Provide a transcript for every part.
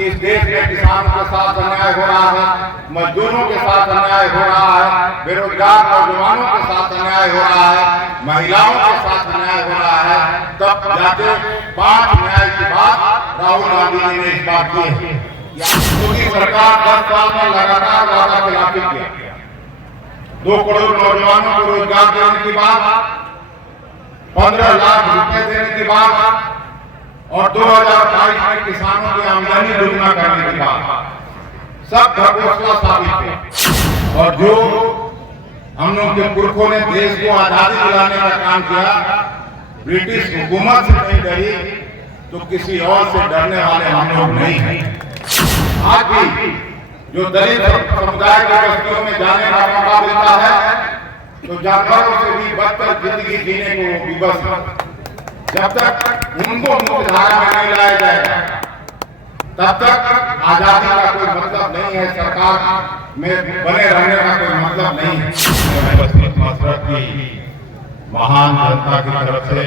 कि इस देश में किसानों के साथ अन्याय हो रहा है, मजदूरों के साथ अन्याय हो रहा है, बेरोजगार नौजवानों के साथ अन्याय हो रहा है, महिलाओं के साथ अन्याय हो रहा है, तब जाके 5 न्याय की बात राहुल गांधी जी ने इस बात की है। मोदी सरकार 10 साल में लगातार वादा खिलाफी किया। 2 करोड़ नौजवानों को रोजगार देने की बात, 15 लाख रुपए देने की बात और 2022 में किसानों की आमदनी दुगना करने की बात, सब घोषणा साबित है। और जो हम लोग के पुरखों ने देश को आजादी दिलाने का काम किया, ब्रिटिश हुकूमत से नहीं डरी तो किसी और से डरने वाले हम लोग नहीं हैं। आज भी जो दलित समुदाय की बस्तियों में जाने का मौका मिलता है तो जानवरों से भी बदतर जिंदगी जीने को विवश है। जब तक उनको मुख्य धारा में नहीं लाया जाएगा तब तक आजादी का कोई मतलब नहीं है, सरकार में बने रहने का कोई मतलब नहीं है। बसंत मसरत की महान जनता की तरफ से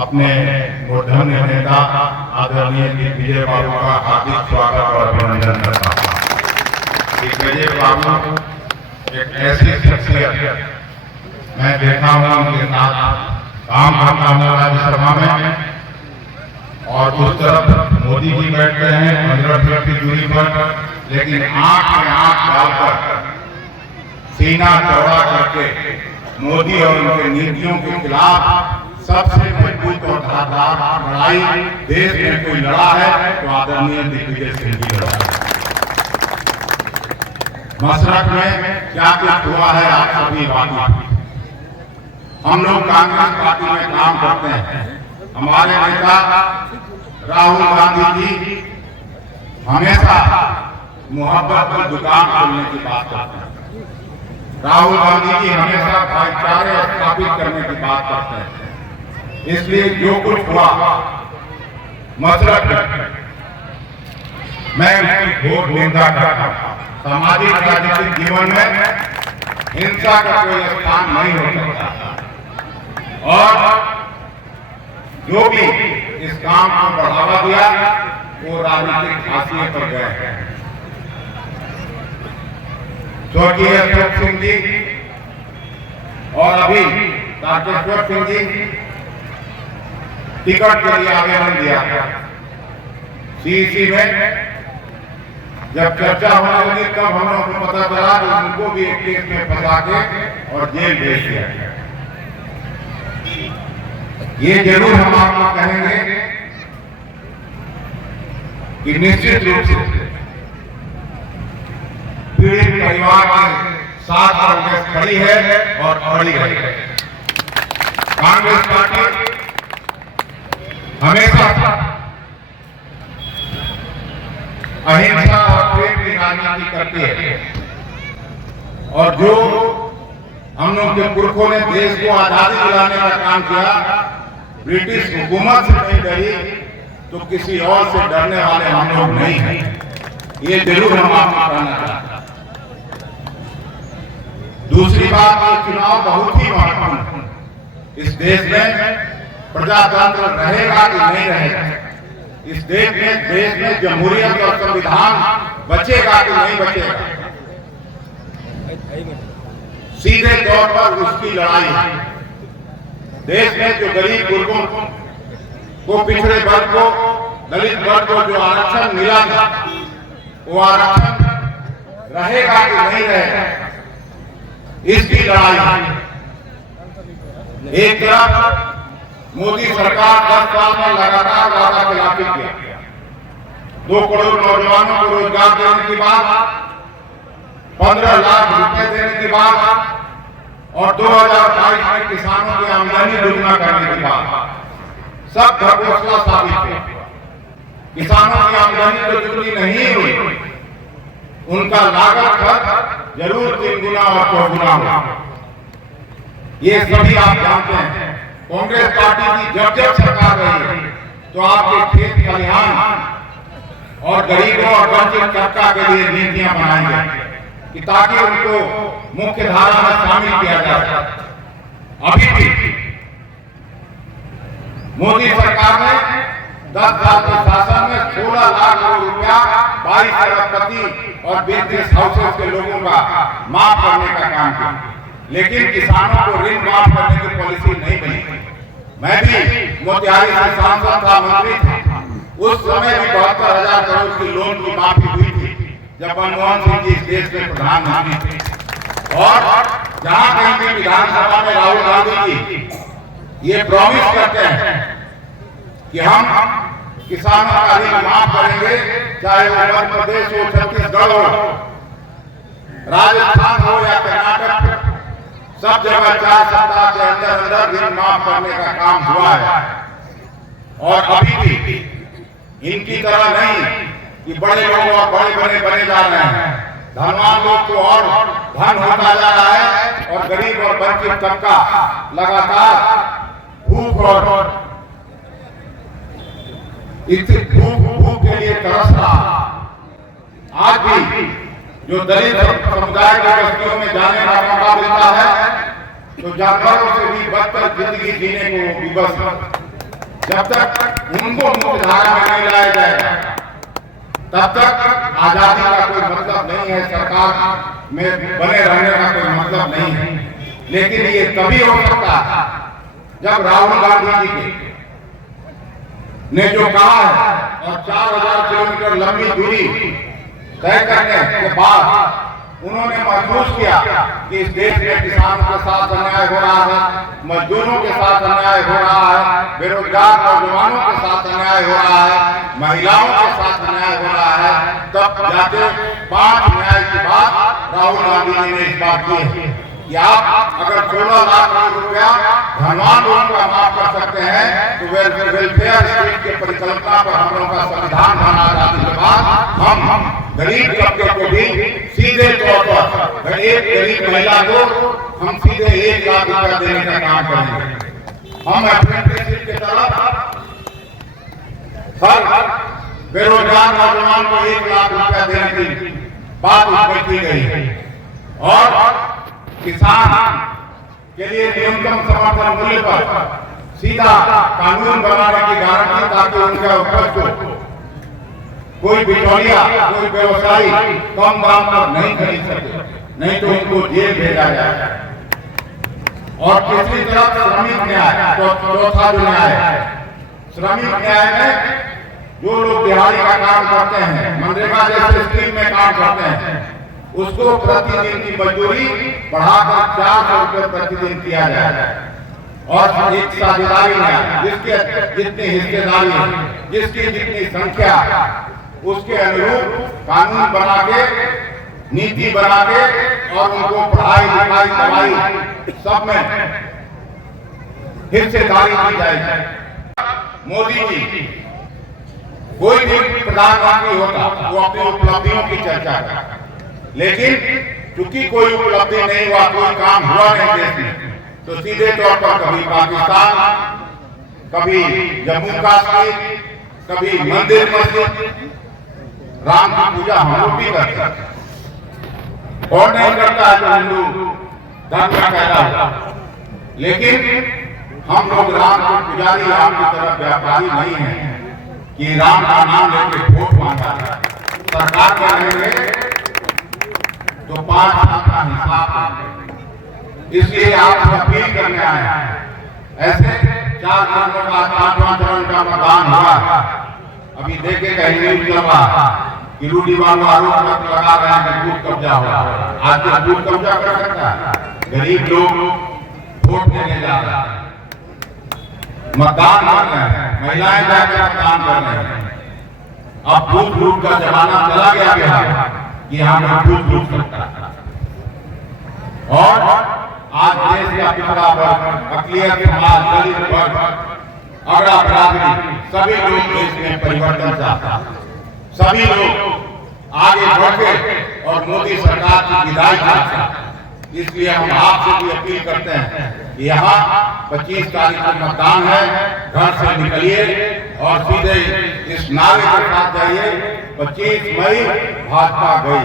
अपने मूर्धन्य नेता आदरणीय विजय बाबू का हार्दिक स्वागत और अभिनंदन करता हूँ। विजय बाबू एक ऐसी शख्सियत, मैं देखा हूँ उनके साथ काम करता हूँ राज्यसभा में, और उस तरफ मोदी जी बैठते हैं 15 फीट की दूरी पर, लेकिन आंख में आंख डालकर सीना चौड़ा करके मोदी और उनके नीतियों के खिलाफ सबसे मजबूत और धारदार लड़ाई देश में कोई लड़ा है तो आदरणीय दिग्विजय सिंह जी लड़ा है। मसरत में क्या कुछ हुआ है आप सभी वाकिफ। हम लोग कांग्रेस पार्टी में काम करते हैं। हमारे नेता राहुल गांधी जी हमेशा मोहब्बत की दुकान खोलने की बात करते हैं। राहुल गांधी जी हमेशा भाईचारे स्थापित करने की बात करते हैं। इसलिए जो कुछ हुआ मसरत में, मैं उसकी घोर निंदा करता हूं। सामाजिक राजनीतिक जीवन में हिंसा का कोई स्थान नहीं हो सकता, और जो भी इस काम को बढ़ावा दिया वो राजनीतिक हाशिए पर गए हैं। स्वर्गीय अशोक सिंह जी और अभी तारकेश्वर सिंह जी टिकट के लिए आवेदन दिया था। सीईसी में जब चर्चा होने लगी तब हम लोग को पता चला कि उनको भी एक केस में फंसा के और जेल भेज दिया गया। ये जरूर हम आपको कहेंगे कि निश्चित रूप से पीड़ित परिवार के साथ कांग्रेस खड़ी है और खड़ी है। कांग्रेस पार्टी हमेशा अहिंसा और प्रेम की राजनीति करती है, और जो हम लोग के पुरखों ने देश को आजादी दिलाने का काम किया, ब्रिटिश हुकूमत से नहीं डरी तो किसी और से डरने वाले हम लोग नहीं हैं। ये जरूर हम आपको कहना चाहते हैं। दूसरी बात, ये चुनाव बहुत ही महत्वपूर्ण है। इस देश में प्रजातंत्र रहेगा कि नहीं रहेगा, इस देश में जमहूरियत और संविधान बचेगा कि नहीं बचेगा, सीधे तौर पर उसकी लड़ाई है। देश में जो गरीब गुरबों को, पिछड़े वर्ग को, दलित वर्ग को जो आरक्षण मिला था वो आरक्षण रहेगा कि नहीं रहेगा, इसकी लड़ाई है। एक तरफ मोदी सरकार 10 साल में लगातार वादा खिलाफी किया। 2 करोड़ नौजवानों को रोजगार देने की बात, 15 लाख रुपए देने की बात और 2022 में किसानों की आमदनी दुगना करने की बात, सब घोषणा साबित है। किसानों की आमदनी तो दुगनी नहीं हुई, उनका लागत खर्च जरूर 3 गुना और 4 गुना हुआ। ये सभी आप जानते हैं। कांग्रेस पार्टी की जब सरकार रही तो आपके खेत खलिहान और गरीबों और वंचित तबका के लिए नीतियां बनाई गई कि ताकि उनको मुख्य धारा में शामिल किया जाए। अभी भी मोदी सरकार ने 10 साल के शासन में 16 लाख करोड़ रुपया 22 अरबपति और बिजनेस हाउसेस के लोगों का माफ करने का काम किया, लेकिन किसानों को ऋण माफ करने की पॉलिसी नहीं बनी। मैं भी मोतिहारी से सांसद था, मंत्री था, उस समय भी 72,000 करोड़ की लोन की माफी हुई थी जब मनमोहन सिंह जी इस देश में प्रधानमंत्री थे। और जहां कहीं भी विधानसभा में राहुल गांधी जी ये प्रॉमिस करते हैं कि हम किसानों का ऋण माफ करेंगे, चाहे वो मध्य प्रदेश हो, छत्तीसगढ़ हो, राजस्थान हो या कर्नाटक, सब जगह 4 सप्ताह के अंदर अंदर ऋण माफ करने का काम हुआ है। और अभी भी इनकी तरह नहीं कि बड़े लोग और बड़े बने जा रहे हैं, धनवान लोग तो और धन होता जा रहा है और गरीब और वंचित तबका लगातार भूख और भूख के लिए तरस रहा। आज भी जो दलित समुदाय के बस्तियों में जाने का मौका मिलता है तो जानवरों से भी बदतर जिंदगी जीने को विवश है। जब तक उनको मुख्यधारा में नहीं लाया जाएगा तब तक आजादी का कोई मतलब नहीं है, सरकार में बने रहने का कोई मतलब नहीं है। लेकिन ये तभी हो सकता है जब राहुल गांधी जी ने जो कहा है और 4000 किलोमीटर लंबी दूरी तय करने के बाद उन्होंने महसूस किया कि इस देश में किसानों के साथ अन्याय हो रहा है, मजदूरों के साथ अन्याय हो रहा है, बेरोजगार नौजवानों के साथ अन्याय हो रहा है, महिलाओं के साथ अन्याय हो रहा है। तब जाके 5 न्याय की बात राहुल गांधी जी ने इस बात की कि आप अगर 16 लाख करोड़ रुपया धनवान लोगों का माफ कर सकते हैं तो वेलफेयर स्टेट के परिकल्पना पर हम लोगों का संविधान बना आजादी के बाद हम गरीब तबके को भी सीधे तौर पर एक गरीब महिला को हम सीधे 1 लाख रुपया देने का काम करेंगे। हम अप्रेंटिसशिप के तरफ हर बेरोजगार नौजवान को 1 लाख रुपया देने की बात उसमें की गई और किसान के लिए न्यूनतम समर्थन मूल्य पर सीधा कानून बनाने की गारंटी, ताकि उनके उपज को कोई बिचौलिया, कोई व्यवसायी कम दाम पर नहीं खरीद सके, नहीं तो उनको जेल भेजा जाए। और तीसरी तरफ श्रमिक न्याय, तो चौथा जो न्याय है, श्रमिक न्याय में जो लोग दिहाड़ी का काम करते हैं, मनरेगा जैसे स्कीम में काम करते हैं, उसको प्रतिदिन की मजदूरी बढ़ाकर 400 रुपये प्रतिदिन किया जाए। और एक साझेदारी न्याय, जिसके जितनी हिस्सेदारी, जिसकी जितनी संख्या, उसके अनुरूप कानून बना के, नीति बना के और उनको पढ़ाई लिखाई दवाई सब में हिस्सेदारी दी जाएगी। मोदी जी कोई भी प्रधानमंत्री होता वो अपनी उपलब्धियों की चर्चा करता, लेकिन क्योंकि कोई उपलब्धि नहीं हुआ, कोई काम हुआ नहीं देश में, तो सीधे तौर पर कभी पाकिस्तान, कभी जम्मू कश्मीर, कभी मंदिर मस्जिद, राम की पूजा हम लोग भी करते हैं और नहीं करता है जो हिंदू धर्म का कहता है। लेकिन हम लोग राम के पुजारी, राम की तरफ व्यापारी नहीं है कि राम का नाम लेके वोट मांगा जाए। सरकार करेंगे तो 5 साल का हिसाब देंगे। इसलिए आप अपील करने आए हैं। ऐसे 4 चरणों का 5वां चरण का मतदान हुआ। अभी देखे कहीं न्यूज लगा कि रूडी वालों आरोप लगा रहे हैं कि बूथ कब्जा हुआ। आज तो बूथ कब्जा कर सकता है, गरीब लोग वोट देने जा रहे हैं, मतदान कर रहे हैं, महिलाएं जाकर मतदान कर रहे हैं। अब बूथ लूट का जमाना चला गया कि यहाँ बूथ लूट सकता है। और आज देश का पिछड़ा वर्ग, अकलियत समाज, दलित वर्ग, अगड़ा बरादरी, सभी लोग देश में परिवर्तन चाहता है। सभी लोग आगे बढ़ के और मोदी सरकार की विदाई चाहते हैं। इसलिए हम आपसे भी अपील करते हैं कि यहाँ 25 तारीख को मतदान है, घर से निकलिए और सीधे इस नारे के साथ जाइए, 25 मई भाजपा गई।